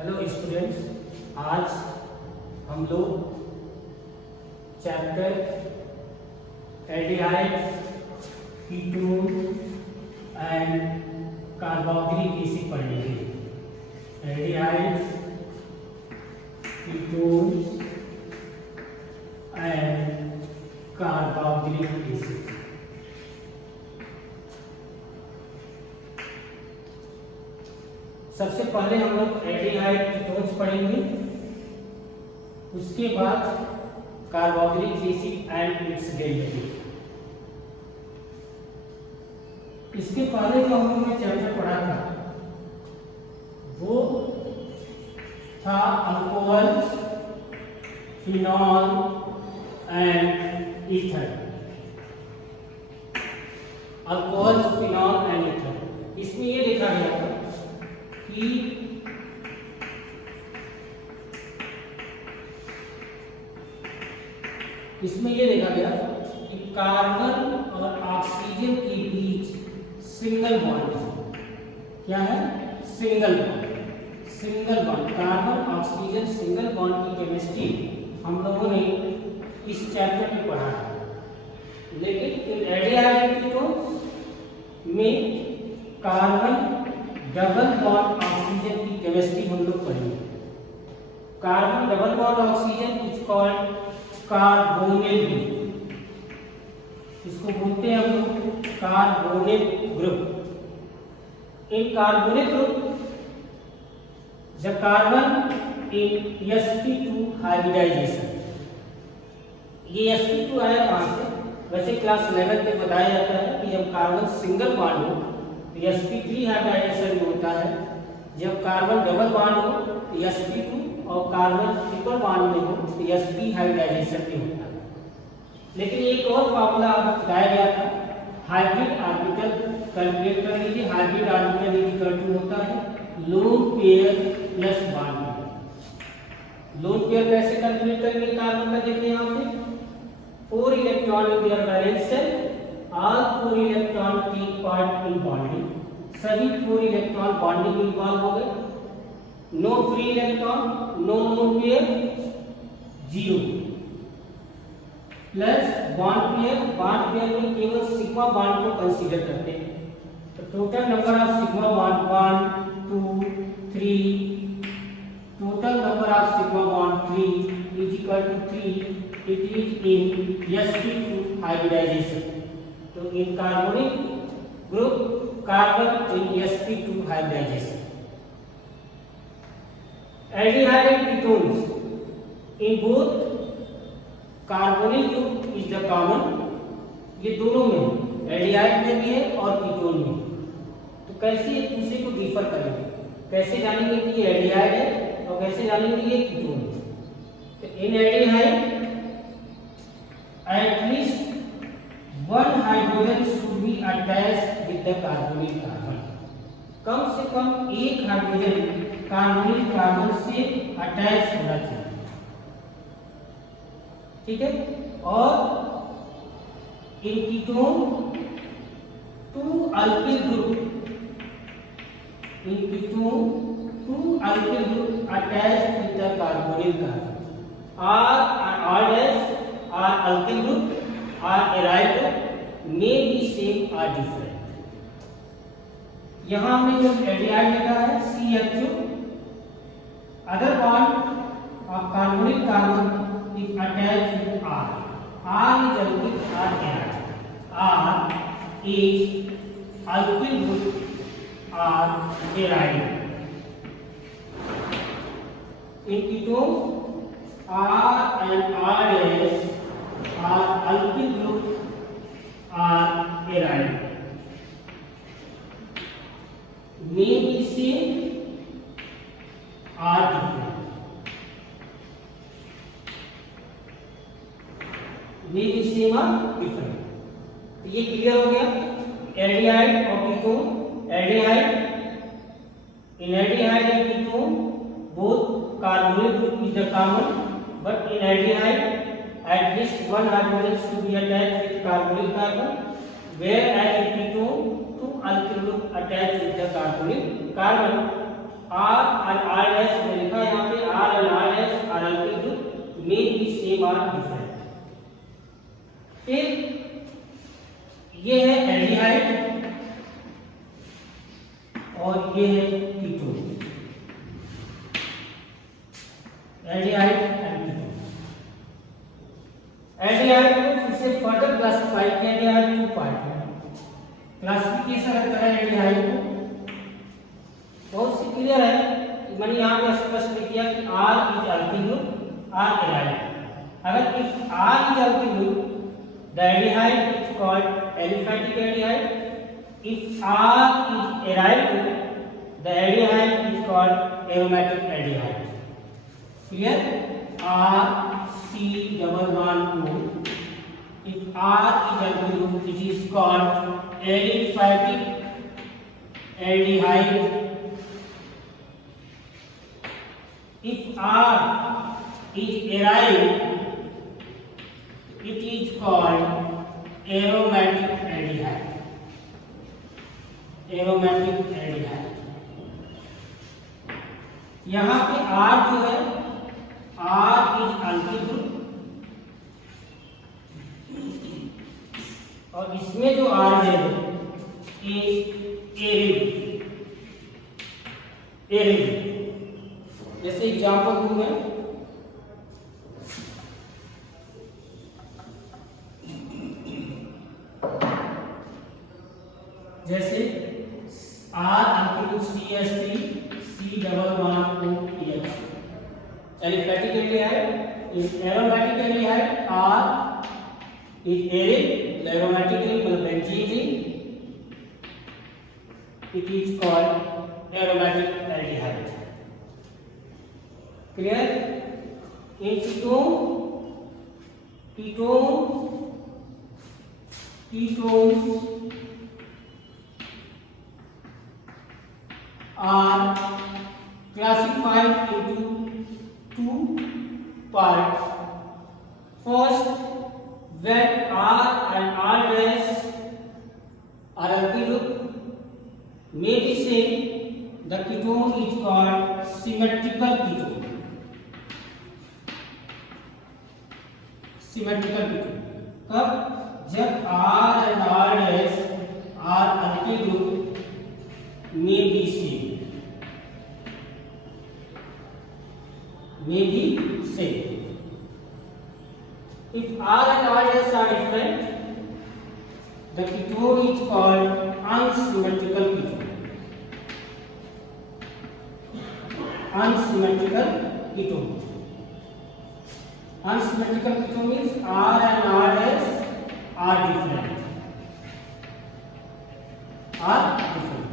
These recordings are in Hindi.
हेलो स्टूडेंट्स, आज हम लोग chapter aldehydes, ketone and carboxylic acid पढ़ेंगे। Aldehydes, ketones and carboxylic acid. सबसे पहले हम लोग एल्डिहाइड कीटोन्स पढ़ेंगे, उसके बाद carboxylic acid and its derivative. इसके पहले जो हम लोग ने चैप्टर पढ़ा था वो था alcohols, phenol and ether. Alcohols, phenol and ether. इसमें ये देखा गया था कि इसमें ये देखा गया कि कार्बन और ऑक्सीजन के बीच सिंगल बॉन्ड है। क्या है? Single bond. Single bond, carbon oxygen single bond की केमिस्ट्री हम लोगों ने इस चैप्टर में पढ़ा है। लेकिन इन एल्डिहाइड कीटोन्स में कार्बन डबल बॉन्ड ऑक्सीजन की केमिस्ट्री हम लोग पढ़ेंगे। Carbon double bond oxygen is called carbonyl group. इसको बोलते हैं हम लोग carbonyl group. In carbonyl group the carbon in sp2 hybridization. ये sp2 आया कहाँ से? वैसे क्लास 11 में बताया जाता है कि जब कार्बन सिंगल बॉन्ड हो तो sp3 हाइब्रिडाइजेशन में होता है। जब कार्बन डबल बॉन्ड हो तो sp2 और कार्बन ट्रिपल बॉन्ड में हो तो sp हाइब्रिडाइजेशन में होता है। लेकिन एक और फॉर्मूला बताया गया था, हाइब्रिड ऑर्बिटल कैलकुलेट कर लीजिए। Hybrid orbital is equal to होता है lone pair plus bond. Lone pair कैसे कैलकुलेट करेंगे कार्बन का? देखिए यहाँ पे 4 electron in their valence shell. All 4 electron take part in bonding. सभी 4 इलेक्ट्रॉन बॉन्डिंग में इन्वॉल्व हो गए। No free electron, no lone pair, 0 plus bond pair. Bond pair में केवल सिग्मा बॉन्ड को कंसीडर करते हैं। तो total number of sigma bond 1 2 3, total number of sigma bond 3 is equal to 3। It is in sp2 hybridization. तो in carbonic group carbon in sp2 hybridization. Aldehyde and ketones in both carbonic group is the common. ये दोनों में, एल्डिहाइड में भी है और कीटोन में। तो कैसे एक दूसरे को डिफर करेंगे? कैसे जानेंगे कि ये एल्डिहाइड है और कैसे जानेंगे ये कीटोन है? तो इन aldehyde at least one hydrogen should be attached with the carbonyl carbon। कम से कम एक हाइड्रोजन कार्बोनिल कार्बन से अटैच होना चाहिए। ठीक है? और in ketone 2 alkyl group, in ketone 2 alkyl group attached with the carbonyl carbon. R alkyl group are arrived may be same or different। यहाँ हमने जो एल्डिहाइड लिखा है CHO, other bond of carbonyl carbon is attached with R। R is alkyl or aride। R is alkyl group or aride। In ketone R and R are alkyl group are aride। May be same or different। May be same or different। तो ये क्लियर हो गया एल्डिहाइड और ketone. Aldehyde, in aldehyde and ketone both carbonyl group is the common, but in aldehyde at least one hydrogen should be attached with carbonyl carbon, whereas in ketone 2 alkyl group attached with the carbonyl carbon. R and R same और डिफरेंट। फिर ये है एल्डिहाइड और ये है ketone. Aldehyde and ketone. Aldehyde को फिर से फर्दर क्लासिफाई किया गया है 2 पार्ट में। क्लासिफिकेशन अगर करें एल्डिहाइड को बहुत सी क्लियर है। मैंने यहाँ पे स्पष्ट किया कि R is alkyl, R arid. अगर if R is alkyl, the aldehyde is called aliphatic aldehyde. If R is aryl, the aldehyde is called aromatic aldehyde. Clear? R C double bond O. If R is alkyl, it is called aliphatic aldehyde. If R is aryl, it is called aromatic aldehyde. Aromatic aldehyde. यहाँ पे R जो है, R is alkyl group और इसमें जो R है is aryl. जैसे एग्जाम्पल दूं मैं, जैसे R alkyl CH3 C double bond OH aliphatic aldehyde. Is aromatic aldehyde R is aryl, aromatic ring मतलब benzene ring, it is called aromatic aldehyde. Clear? In ketones are classified into 2 parts. First, when R and R dash are alkyl may be same, the ketone is called symmetrical ketone. Symmetrical ketone. कब? जब R and R dash are alkyl group may be same. May be same. If R and R dash are different, the ketone is called unsymmetrical ketone. Unsymmetrical ketone. Unsymmetrical ketone means R and R dash are different. Are different.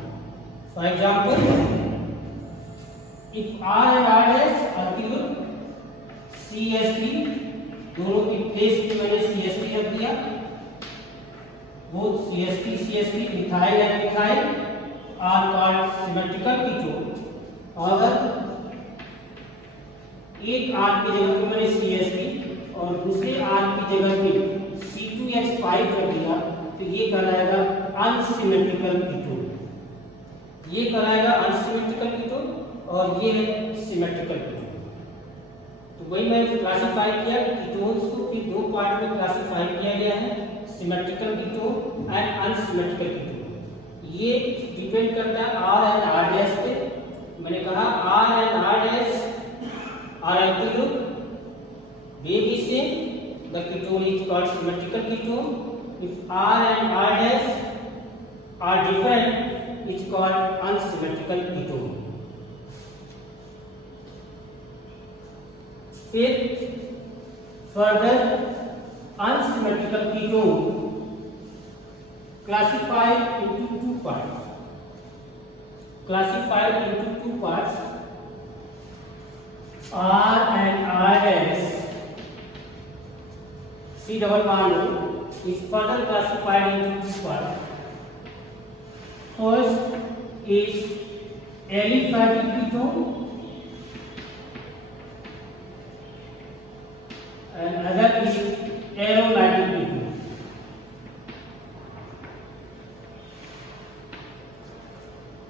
For example, if R and R dash alkyl CH3, दोनों की प्लेस पे मैंने CH3 रख दिया, both CH3 methyl and methyl are called symmetrical ketone। अगर एक R की जगह पे मैंने CH3 और दूसरे R की जगह पे C2H5 रख दिया तो ये कहलाएगा अनसिमेट्रिकल कीटोन। ये कहलाएगा अनसिमेट्रिकल कीटोन और ये है सिमेट्रिकल कीटोन। तो वही मैंने क्लासिफाई किया कि कीटोन्स को फिर 2 पार्ट में क्लासिफाई किया गया है, symmetrical ketone and unsymmetrical ketone. ये डिपेंड करता है R एंड R डैश पे। मैंने कहा R and R dash are alkyl group may be same, the ketone is called symmetrical ketone. If R and R dash are different, it's called unsymmetrical ketone. फिर further unsymmetrical ketone classified into 2 parts. Classified into 2 parts. R and R dash C double bond is further classified into 2 parts. First is aliphatic ketone and other is aromatic ketone.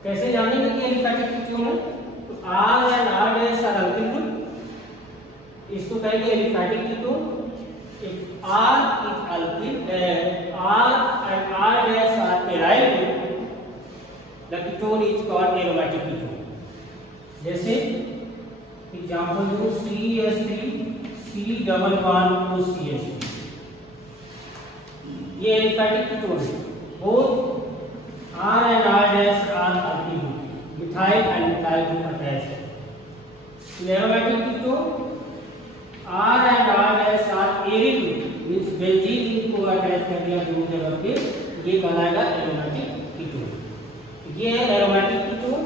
कैसे जानेंगे कि aliphatic ketone है? तो R and R dash are alkyl group, इसको कहेंगे aliphatic ketone if R is alkyl, then R and R dash are aryl, the ketone is called aromatic ketone. जैसे एग्जाम्पल दो CH3 C double bond to CH3, ये एलिफैटिक कीटोन है. Both R and R dash are alkyl, methyl and methyl group attached. Aromatic ketone R and R dash are aryl means benzene group को अटैच कर दिया दोनों जगह पे, ये कहलाएगा एरोमेटिक कीटोन. ये है एरोमेटिक कीटोन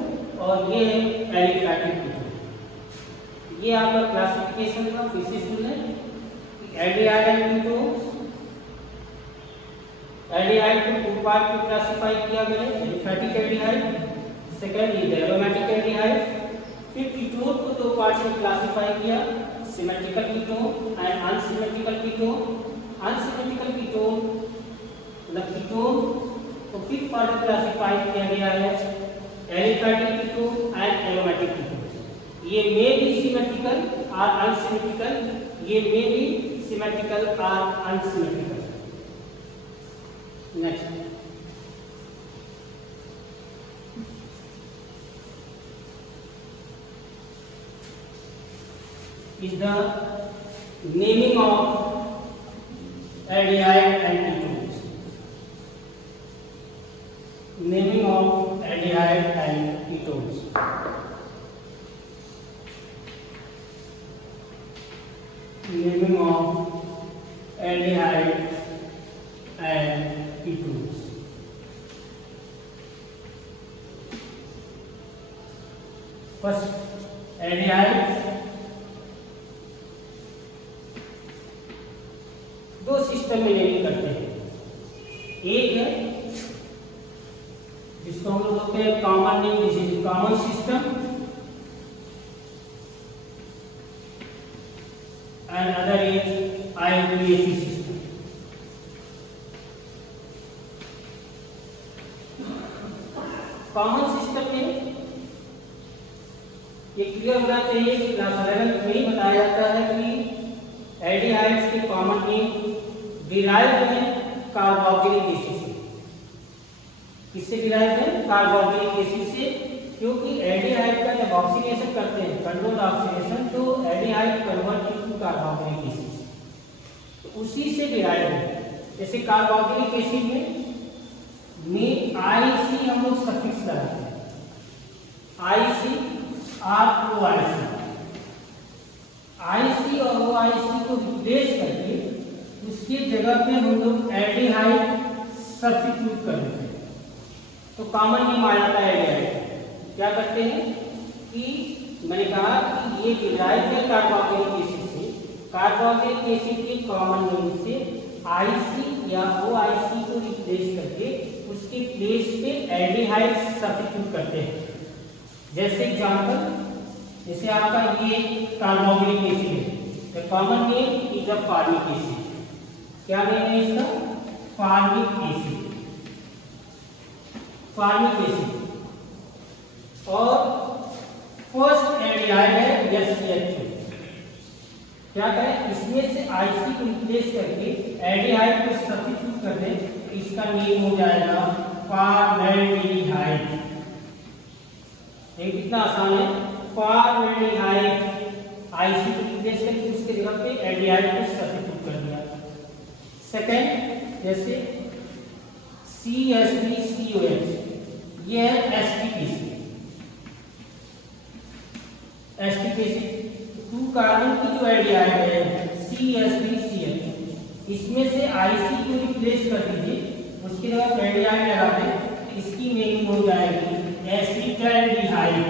और ये है एलिफैटिक कीटोन. ये आपका क्लासिफिकेशन का फिर से सुन लें. एल्डिहाइड कीटोन्स, एल्डिहाइड को टू पार्ट में क्लासिफाई किया गया है, aliphatic aldehyde, second is aromatic aldehyde. फिर कीटोन को दो पार्ट में क्लासिफाई किया, symmetrical ketone and unsymmetrical ketone. Unsymmetrical ketone मतलब कीटोन को फिर फर्दर क्लासिफाई किया गया है aliphatic ketone and aromatic ketone. ये मे बी सिमेट्रिकल और अनसिमेट्रिकल, ये मे बी सिमेट्रिकल और unsymmetrical. Next is the naming of aldehyde and ketones. Naming of aldehyde and ketones. Naming of aldehyde and ketones. First, aldehyde. दो सिस्टम में नेमिंग करते हैं. एक है जिसको हम लोग बोलते हैं common name, this is common system, and other is IUPAC system. Common system में ये क्लियर होना चाहिए कि क्लास 11 में ही बताया जाता है कि एल्डिहाइड्स के कॉमन नेम डिराइव्ड है कार्बोक्सिलिक एसिड से. किससे डिराइव्ड है? कार्बोक्सिलिक एसिड से. क्योंकि एल्डिहाइड का जब ऑक्सीडेशन करते हैं, कंट्रोल ऑक्सीडेशन, तो aldehyde convert into carboxylic acid, तो उसी से डिराइव्ड है. जैसे कार्बोक्सिलिक एसिड में IC हम लोग सफिक्स लगाते हैं, IC और OIC. IC और OIC को रिप्लेस करके उसकी जगह पे हम लोग एल्डिहाइड सब्स्टिट्यूट कर देते हैं, तो कॉमन नेम आ जाता है एल्डिहाइड. क्या करते हैं कि मैंने कहा कि ये डिराइव है कार्बोक्सिलिक एसिड से, कार्बोक्सिलिक एसिड के कॉमन नेम से IC या OIC को रिप्लेस करके उसके प्लेस पे एल्डिहाइड सब्स्टिट्यूट करते हैं. जैसे एग्जांपल, जैसे आपका ये कार्बोक्सिलिक एसिड है, the common name is the formic acid. क्या नेम है इसका? Formic acid. Formic acid. और फर्स्ट एल्डिहाइड है SCH2. क्या करें? इसमें से IC को रिप्लेस करके एल्डिहाइड को सब्स्टिट्यूट कर दें, इसका नेम हो जाएगा फॉर्मेल्डिहाइड. ये कितना आसान है. फॉर्मेल्डिहाइड, IC को रिप्लेस करके उसके जगह पे एल्डिहाइड को सब्स्टिट्यूट कर दिया. सेकेंड, जैसे CH3COH, ये है STPC. टू कार्बन की जो एल्डिहाइड है CH3CH, इसमें से IC को रिप्लेस कर दीजिए, उसके बाद एल्डिहाइड लगा दें, इसकी नेम हो जाएगी एसिटाल्डिहाइड.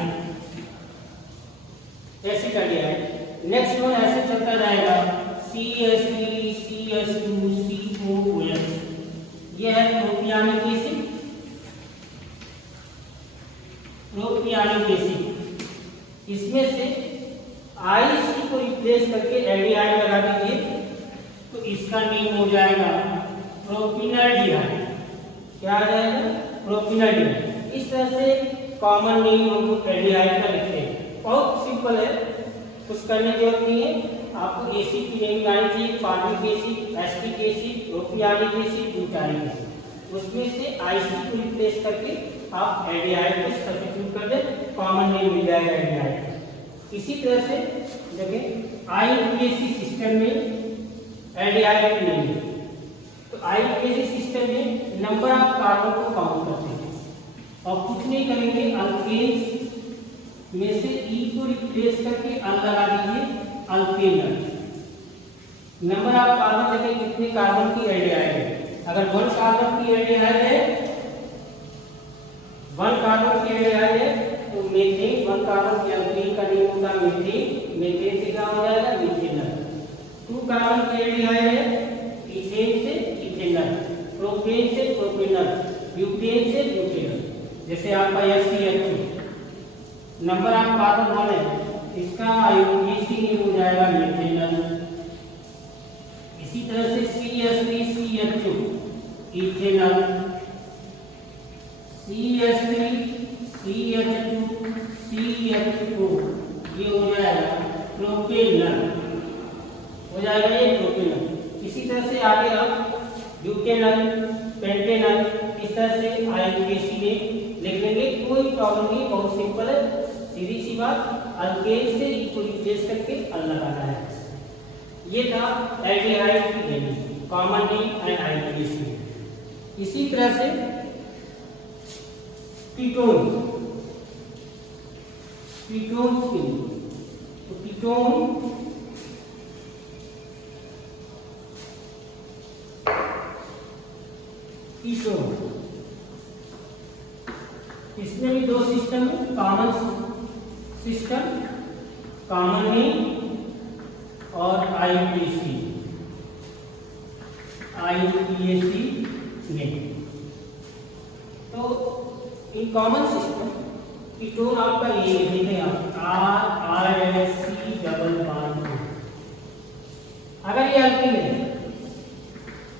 एसिटाल्डिहाइड. नेक्स्ट वन ऐसे चलता जाएगा CH3 CH2 COOH, यह है प्रोपियोनिक एसिड. प्रोपियोनिक एसिड, इसमें से IC को रिप्लेस करके एल्डिहाइड लगा दीजिए, तो इसका नेम हो जाएगा प्रोपिनॉल्डिहाइड. क्या आ जाएगा? प्रोपिनॉल्डिहाइड. इस तरह से कॉमन नेम हम लोग एल्डिहाइड का लिखते हैं. बहुत सिंपल है, कुछ करने की जरूरत नहीं है. आपको एसिड की नेम आनी चाहिए, formic acid, acetic acid, propionic acid, butanoic acid. उसमें से आईसी को रिप्लेस करके आप एल्डिहाइड को सब्स्टिट्यूट कर दें, कॉमन नेम मिल जाएगा एल्डिहाइड। इसी तरह से देखिए आईयूपीएसी सिस्टम में एल्डिहाइड की नेम, तो आईयूपीएसी सिस्टम में नंबर ऑफ कार्बन को काउंट करते हैं और कुछ नहीं करेंगे, अल्केन्स में से ई को रिप्लेस करके अल लगा दीजिए, अल्केन। नंबर ऑफ कार्बन जगह कितने कार्बन की एल्डिहाइड है, अगर 1 कार्बन की एल्डिहाइड है, 1 कार्बन की एल्डिहाइड है तो मीथेन, 1 कार्बन की अल्केन का नेम होगा मीथेन, मीथेन से क्या हो जाएगा मीथेनल। 2 कार्बन की एल्डिहाइड है, इथेन से इथेनल, प्रोपेन से प्रोपेनल, ब्यूटेन से ब्यूटेनल। जैसे आपका SCH2 नंबर ऑफ कार्बन 1 है, इसका आईयूपीएसी नेम हो जाएगा मीथेनल। इसी तरह से CH3CH2 इथेनल, CH3CH2CH2 ये हो जाएगा प्रोपेनल, हो जाएगा ये प्रोपेनल। इसी तरह से आगे आप ब्यूटेनल, पेंटेनल इस तरह से आईयूपीएसी में लिख लेंगे, कोई प्रॉब्लम नहीं, बहुत सिंपल है, सीधी सी बात। अल्केन से ई को रिप्लेस करके अल लगाना है। ये था एल्डिहाइड की name, common name and IUPAC. इसी तरह से कीटोन, कीटोन्स की, तो कीटोन कीटोन इसमें भी 2 सिस्टम है, कॉमन सिस्टम, कॉमन नेम और आईयूपीएसी, आईयूपीएसी नेम। तो इन कॉमन सिस्टम कीटोन आपका ये लिखेंगे आप RRC डबल बॉन्ड। अगर ये अल्किल है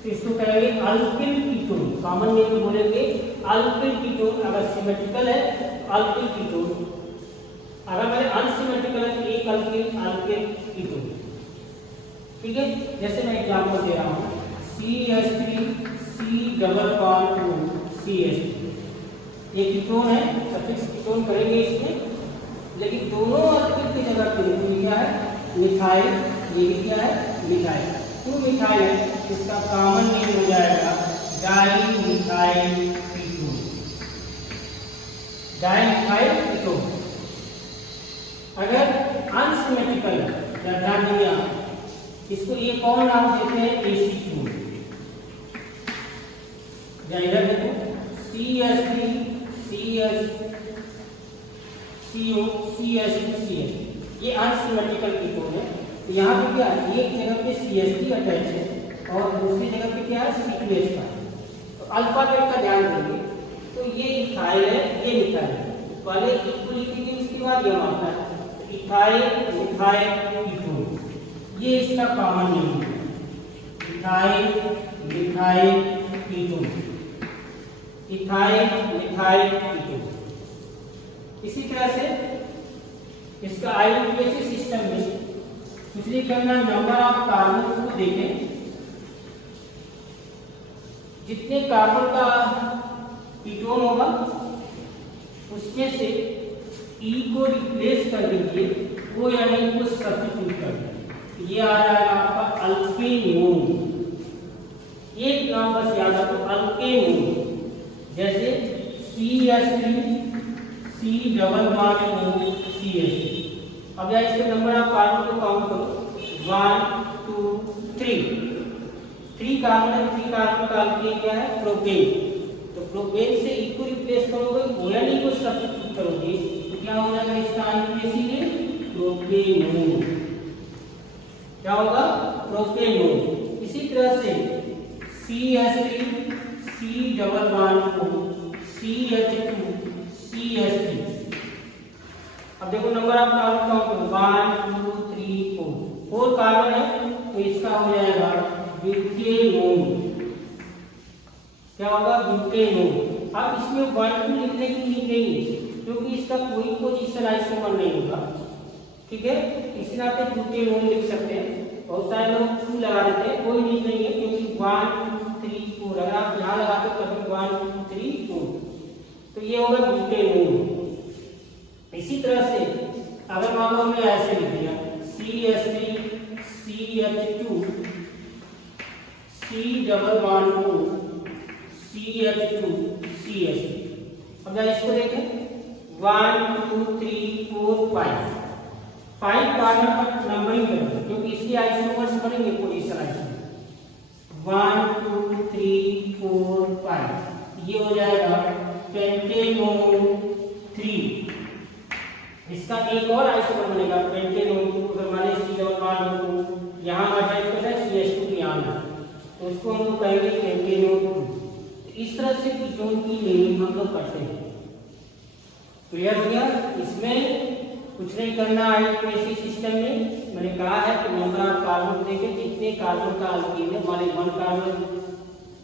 तो इसको कहेंगे अल्किल कीटोन, कॉमन नेम बोलेंगे अल्किल कीटोन। अगर सिमेट्रिकल है अल्किल कीटोन, अगर मैंने अनसिमेट्रिकल है तो एक अल्किल कीटोन। ठीक है, जैसे मैं एग्जांपल दे रहा हूं CH3C डबल बॉन्ड 2 CH3, ये कीटोन है, सफिक्स कीटोन करेंगे इसमें, लेकिन दोनों अल्किल की जगह पे क्या है मिथाइल, ये क्या है मिथाइल, 2 मिथाइल है, इसका कॉमन नेम हो जाएगा डाइमिथाइल कीटोन, डाइमिथाइल कीटोन। अगर अनसिमेट्रिकल या ध्यान देंगे आप, इसको ये कौन नाम देते हैं AC2, या इधर देखो CH3 CH CH2CH, ये अनसिमेट्रिकल कीटोन है। तो यहाँ पे क्या है, एक जगह पे CH3 अटैच है और दूसरी जगह पे क्या है C2H का। तो अल्फाबेट का ध्यान देंगे, तो ये इथाइल है, ये मिथाइल है, पहले इक्वल लिखेंगे उसके बाद ये मानना है, तो इथाइल मिथाइल कीटोन, ये इसका कॉमन नेम है, ethyl methyl ketone, ethyl methyl ketone. इसी तरह से इसका आईयूपीएसी सिस्टम में दूसरी करना नंबर ऑफ कार्बन को देखें, जितने कार्बन का कीटोन होगा उसमें से ई को रिप्लेस कर दीजिए, वो यानी को सब्स्टिट्यूट कर दें, ये आ जाएगा आपका अल्केनोन। एक नाम बस याद रखो अल्केनोन, जैसे CH3C डबल बॉन्ड CH3। अब या इसके नंबर ऑफ कार्बन को काउंट करो, 1 2 3, 3 कार्बन है, 3 कार्बन का अल्केन क्या है प्रोपेन, तो प्रोपेन से ई को रिप्लेस करोगे, ओएन को सब्स्टिट्यूट करोगे, तो क्या हो जाएगा इसका आईयूपीएसी में प्रोपेनोन, क्या होगा प्रोपेनोन। इसी तरह से CH3C double bond CH2 CH3। अब देखो number of carbon count 1 2 3 4 carbon है, तो इसका हो जाएगा ब्यूटेनोन, क्या होगा ब्यूटेनोन। अब इसमें 1 2 लिखने की नीड नहीं है, क्योंकि इसका कोई पोजीशन आइसोमर नहीं होगा, ठीक है। इसी नाते ब्यूटेन नोन लिख सकते हैं। बहुत सारे लोग 2 लगा देते हैं, कोई नीड नहीं है, क्योंकि 1 2 3 4 अगर आप यहाँ लगाते हो कभी 1 2 3 4 तो ये होगा ब्यूटेन नोन। इसी तरह से अगर मान लो हमने ऐसे लिख दिया CH3 CH2 C double bond O CH2 CH3। अब जरा इसको देखें 1 2 3 4 5 कार्बन पर नंबरिंग करेंगे, क्योंकि इसके आइसोमर्स बनेंगे पोजीशन आइसोमर 1 2 3 4 5। ये हो जाएगा पेंटेनोन 3। इसका एक और आइसोमर बनेगा पेंटेनोन 2। अगर माने C डबल बॉन्ड को यहाँ अटैच करना है CH2 की यहाँ तो उसको हम लोग कहेंगे पेंटेनोन 2। इस तरह से कीटोन की नेमिंग हम लोग करते हैं। क्लियर हो गया? इसमें कुछ नहीं करना है। ऐसे सिस्टम में मैंने कहा है कि नंबर ऑफ कार्बन देके कितने कार्बन का अल्कीन है, माने 1 कार्बन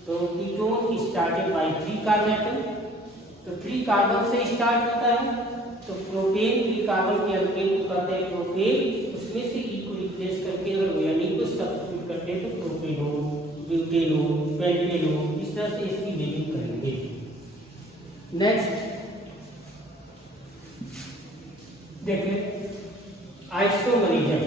तो ketone started by 3 carbon atom, तो 3 कार्बन से स्टार्ट होता है। तो प्रोपेन 3 कार्बन के अल्कीन को कहते हैं प्रोपेन, उसमें से ई को रिप्लेस करके अगर वैनिक को सब्स्टिट्यूट करते हैं तो प्रोपेनोन ब्यूटेनोन पेंटेनोन, इस तरह से इसकी नेमिंग करेंगे। नेक्स्ट देखिए isomerism.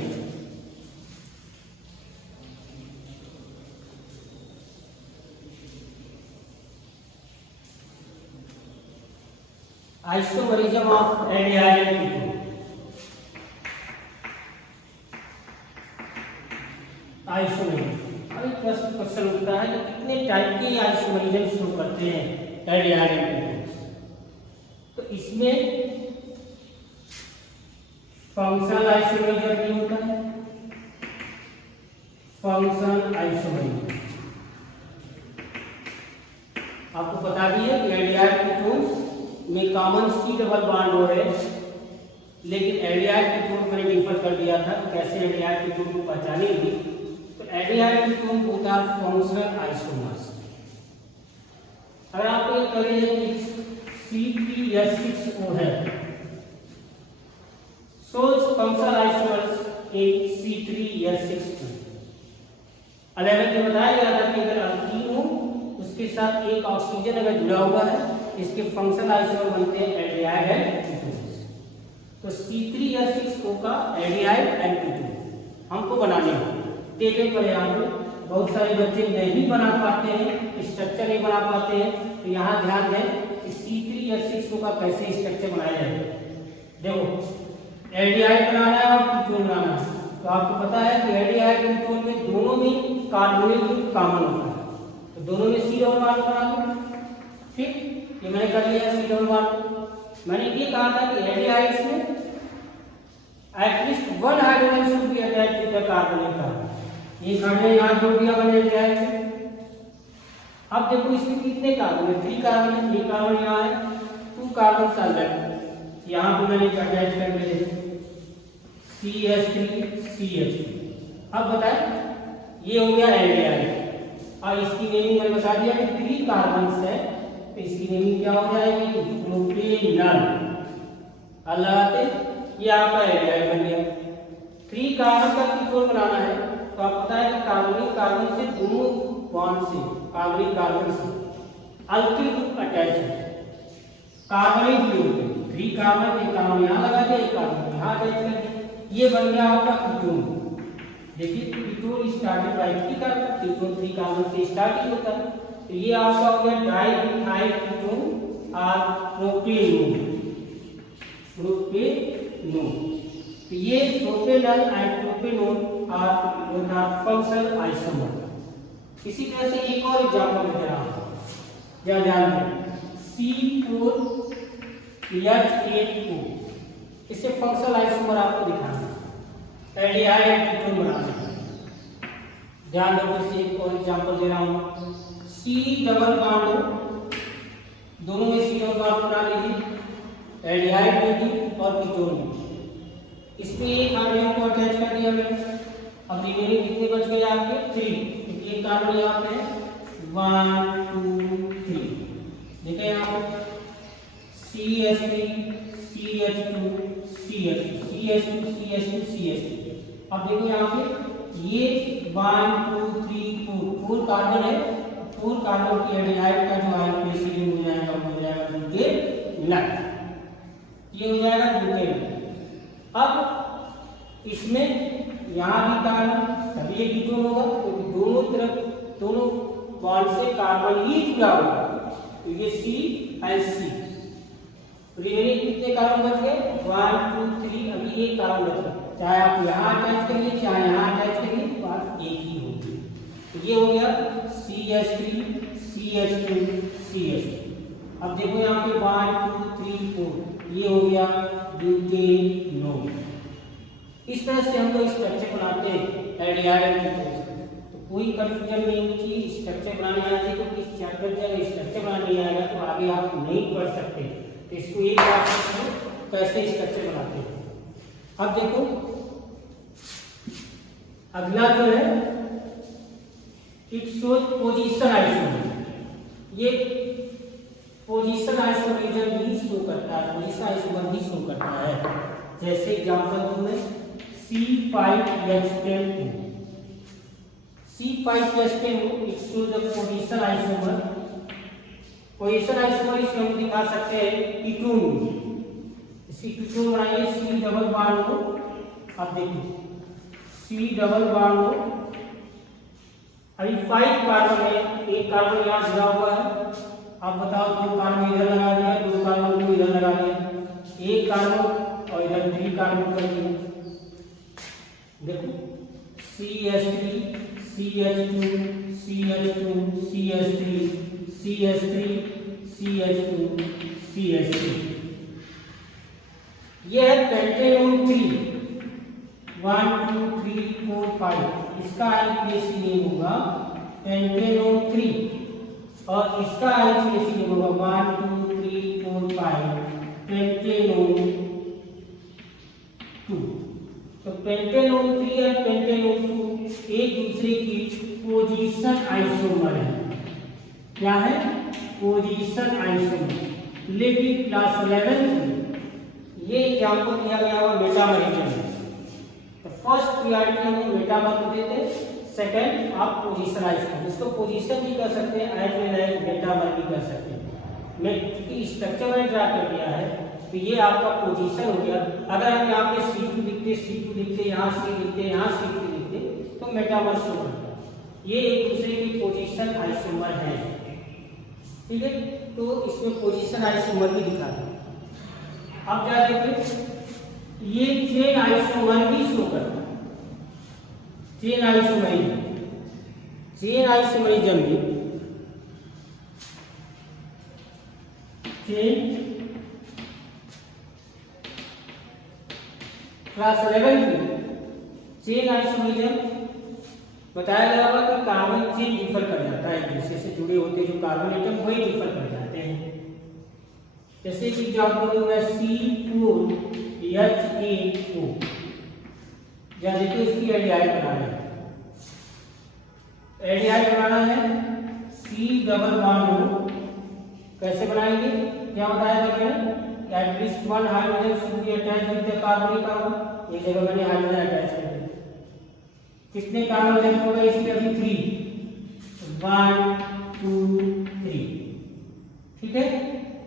Isomerism of aldehyde ketone. Isomerism अब एक क्वेश्चन उठता है कि कितने टाइप के आइसोमरिज्म शो करते हैं एल्डिहाइड कीटोन। तो इसमें फंक्शनल आइसोमरिज्म भी होता है। फंक्शनल आइसोमरिज्म आपको बता दिया कि एल्डिहाइड कीटोन में कॉमन C डबल बॉन्ड हो है, लेकिन एल्डिहाइड कीटोन मैंने डिफर कर दिया था तो कैसे एल्डिहाइड कीटोन को पहचानेंगे। तो aldehyde ketone both are functional isomers. अगर आपको ये करें कि C3H6O है shows functional isomers in C3H6O। 11 में बताया गया था कि अगर अल्कीन हो उसके साथ एक ऑक्सीजन अगर जुड़ा हुआ है इसके फंक्शनल आइसोमर बनते हैं एल्डिहाइड कीटोन्स। तो C3H6O का एल्डिहाइड एंड कीटोन हमको बनाने हैं। टेबल पर यहाँ पे बहुत सारे बच्चे नहीं बना पाते हैं, स्ट्रक्चर नहीं बना पाते हैं, तो यहाँ ध्यान दें कि C3H6O का कैसे स्ट्रक्चर बनाया जाए। देखो एल्डिहाइड बनाना है और कीटोन बनाना है, तो आपको पता है कि एल्डिहाइड कीटोन में दोनों में कार्बोनिल ग्रुप कॉमन होता है, तो दोनों में C डबल बॉन्ड बना दो। ठीक, ये मैंने कर लिया C डबल बॉन्ड। मैंने ये कहा था कि एल्डिहाइड्स में at least 1 hydrogen should be attached to the carbonyl carbon. ये हाइड्रोजन यहाँ जोड़ दिया मैंने एल्डिहाइड में। अब देखो इसमें कितने कार्बन है, 3 कार्बन है, 3 कार्बन यहाँ है, 2 कार्बन सल्फेट यहाँ पे मैंने अटैच कर दिया CH3 CH3। अब बताएं ये हो गया एल्डिहाइड और इसकी नेमिंग मैंने बता दिया कि 3 कार्बन है तो इसकी नेमिंग क्या हो जाएगी प्रोपेनल। लगाते ये आपका एल्डिहाइड बन गया। 3 कार्बन का कीटोन बनाना है तो आप पता है कि कार्बोनिल कार्बन से दोनों बॉन्ड से कार्बोनिल कार्बन से अल्किल ग्रुप अटैच है कार्बोनिल ग्रुप। 3 कार्बन एक कार्बन यहाँ लगा दिया, एक कार्बन यहाँ अटैच कर दिया, ये बन गया आपका कीटोन। देखिए ketone started by 3 carbon, ketone 3 carbon से स्टार्टिंग होता है, तो ये आपका हो गया डाइमिथाइल कीटोन और प्रोपेनोन। प्रोपेनोन तो ये propanal and propanone are functional isomer. इसी तरह से एक और एग्जांपल दे रहा हूं, ध्यान दें C4H8O, इससे फंक्शनल आइसोमर आपको दिखाना है, एल्डिहाइड कीटोन बनाना है। ध्यान दो, इससे एक और एग्जांपल दे रहा हूं C डबल बॉन्ड, दोनों में C डबल बॉन्ड बना लीजिए, एल्डिहाइड में भी और कीटोन में। इसमें एक हाइड्रोजन को अटैच कर दिया मैंने। अब रिमेनिंग कितने बच गए आपके 3, क्योंकि एक कार्बन यहाँ पे है 1 2 3। देखें यहाँ CH3 CH2 CH2 C CH2 CH2 CH2। अब देखो यहाँ पे ये 1 2 3 4 कार्बन है, 4 कार्बन की एल्डिहाइड का जो आयन प्लेसिंग हो जाएगा ब्यूटेनॉल, ये हो जाएगा ब्यूटेनॉल। अब इसमें यहाँ भी कार्बन, तभी ये कीटोन होगा, क्योंकि दोनों तरफ दोनों बॉन्ड से कार्बन ही जुड़ा होगा, तो ये C एंड C। रिमेनिंग कितने कार्बन बच गए? 1 2 3, अभी एक कार्बन बच गया, चाहे आप यहाँ अटैच करिए चाहे यहाँ अटैच करिए, बात एक ही होगी। तो ये हो गया CH3 CH2 CH2। अब देखो यहाँ पे 1 2 3 4, ये हो गया ब्यूटेनॉल। इस तरह से हम लोग स्ट्रक्चर बनाते हैं एल्डिहाइड की। तो कोई कंफ्यूजन नहीं होनी चाहिए, स्ट्रक्चर बनाने आना चाहिए, क्योंकि इस चैप्टर जब स्ट्रक्चर बनाने नहीं आएगा तो आगे आप नहीं पढ़ सकते। तो इसको एक बात समझो कैसे स्ट्रक्चर बनाते हैं। अब देखो अगला जो है इट शोज पोजीशन आइसोमर। ये पोजीशन आइसोमरिज्म भी शो करता है, पोजीशन आइसोमर भी शो करता है। जैसे एग्जांपल दूं मैं C5H10O, C5H10O it shows the position isomer. Position isomer इसमें हम दिखा सकते हैं कीटोन, इसकी कीटोन बनाइए C डबल बॉन्ड को। अब देखो C डबल बॉन्ड को, अभी 5 कार्बन है, एक कार्बन यहाँ जुड़ा हुआ है। अब बताओ, 2 कार्बन इधर लगा दिया, 2 कार्बन को इधर लगा दिया, एक कार्बन और इधर 3 कार्बन कर दिया। देखो CH3 CH2 CH2 CH3 CH3 CH2 CH3, ये है पेंटेनॉल 3 1 2 3 4 5। इसका आईयूपीएसी नेम होगा पेंटेनॉल 3 और इसका आईयूपीएसी नेम होगा 1 2 3 4 5 पेंटेनॉल 2। तो पेंटेनॉल 3 और पेंटेनॉल 2 एक दूसरे की पोजीशन आइसोमर है। क्या है? Position isomer. लेकिन क्लास 11 में ये एग्जांपल दिया गया हुआ मेटामरिज्म है। तो फर्स्ट प्रायोरिटी हम लोग मेटामर को देते हैं, सेकंड आप पोजीशन आइसोमर। इसको पोजीशन भी कर सकते हैं, एज वेल एज मेटामर भी कर सकते हैं। मैं क्योंकि स्ट्रक्चर में ड्रा कर दिया है तो ये आपका पोजीशन हो गया। अगर हम यहाँ पे C2 लिखते, C2 लिखते, यहाँ C लिखते, यहाँ C2 लिखते तो मेटामर शो करता। ये एक दूसरे की पोजीशन आइसोमर है, ठीक है। तो इसमें पोजीशन आइसोमर भी दिखा दो। अब क्या देखिए, ये चेन आइसोमर भी शो करता है। चेन आइसोमरिज्म भी चेन क्लास 11 में चेन आइसोमरिज्म बताया गया होगा कि कार्बन चेन डिफर कर जाता है, एक दूसरे से जुड़े होते जो कार्बन एटम वही डिफर कर जाते हैं। जैसे कि एग्जांपल दूं मैं C4H8O, या देखो इसकी एल्डिहाइड बनाना है। एल्डिहाइड बनाना है C डबल बॉन्ड O, कैसे बनाएंगे? क्या बताया था मैंने? At least 1 hydrogen should be attached with the कार्बनिक कार्बन। एक जगह मैंने हाइड्रोजन अटैच कर दिया। कितने कार्बन लेंथ होगा इसकी? अभी 3 1 2 3, ठीक है।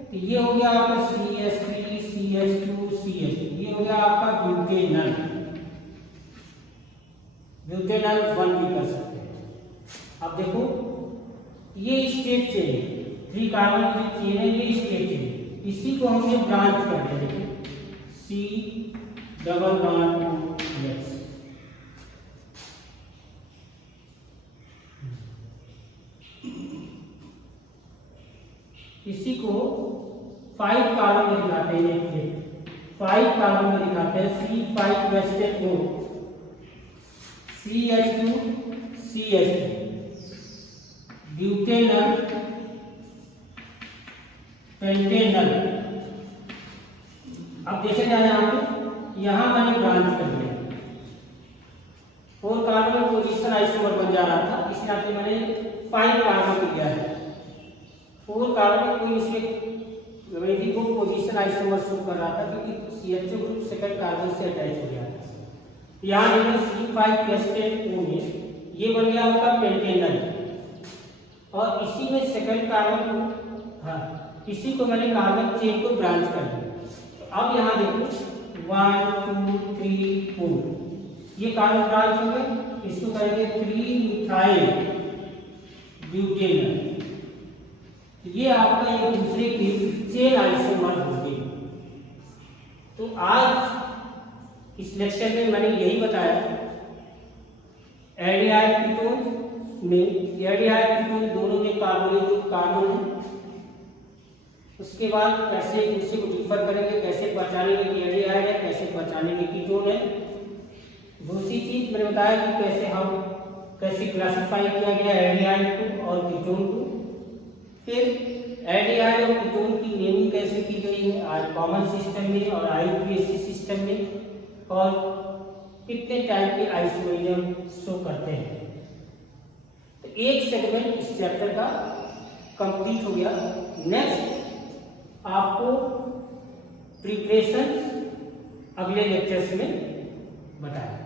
तो ये हो गया आपका CH3 CH2 CH2, ये हो गया आपका ब्यूटेनॉल। ब्यूटेनॉल 1 भी कर सकते हैं। अब देखो ये स्टेट चेन, 3 कार्बन की जो चेन है ये स्टेट चेन, इसी को हमने ब्रांच करते हैं। C डबल बॉन्ड H, इसी को 5 कार्बन में दिखाते हैं। 5 कार्बन में दिखाते हैं C5H10O, CH2 CH2 butanol pentanol. अब देखे जाए यहाँ मैंने ब्रांच कर दिया, 4 कार्बन में पोजीशन आइसोमर बन जा रहा था, इस नाते मैंने 5 कार्बन को दिया है। 4 कार्बन में कोई इसमें को पोजीशन आइसोमर शो कर रहा था, क्योंकि CHO ग्रुप सेकंड कार्बन से अटैच हो गया। यहाँ देखो C5H10O में ये बन गया आपका पेंटेनल, और इसी में सेकंड कार्बन को, हाँ इसी को मैंने कार्बन चेन को ब्रांच कर दिया। तो अब यहाँ देखो 1 2 3 4 ये कार्बन ब्रांच हो गए, इसको करेंगे 3-मिथाइल ब्यूटेनल। ये आपका एक दूसरे की चेन आइसोमर हो गई। तो आज इस लेक्चर में मैंने यही बताया, एल्डिहाइड कीटोन में एल्डिहाइड कीटोन दोनों में कार्बोनिल कार्बन है, उसके बाद कैसे एक दूसरे को डिफर करेंगे, कैसे पहचानेंगे कि एल्डिहाइड है, कैसे पहचानेंगे कीटोन है। दूसरी चीज मैंने बताया कि कैसे क्लासिफाई किया गया एल्डिहाइड को और कीटोन को। फिर एल्डिहाइड और कीटोन की नेमिंग कैसे की गई है कॉमन सिस्टम में और IUPAC सिस्टम में, और कितने टाइप के आइसोमरिज्म शो करते हैं। तो एक सेगमेंट इस चैप्टर का कंप्लीट हो गया। नेक्स्ट आपको प्रिपरेशन अगले लेक्चर्स में बताएं।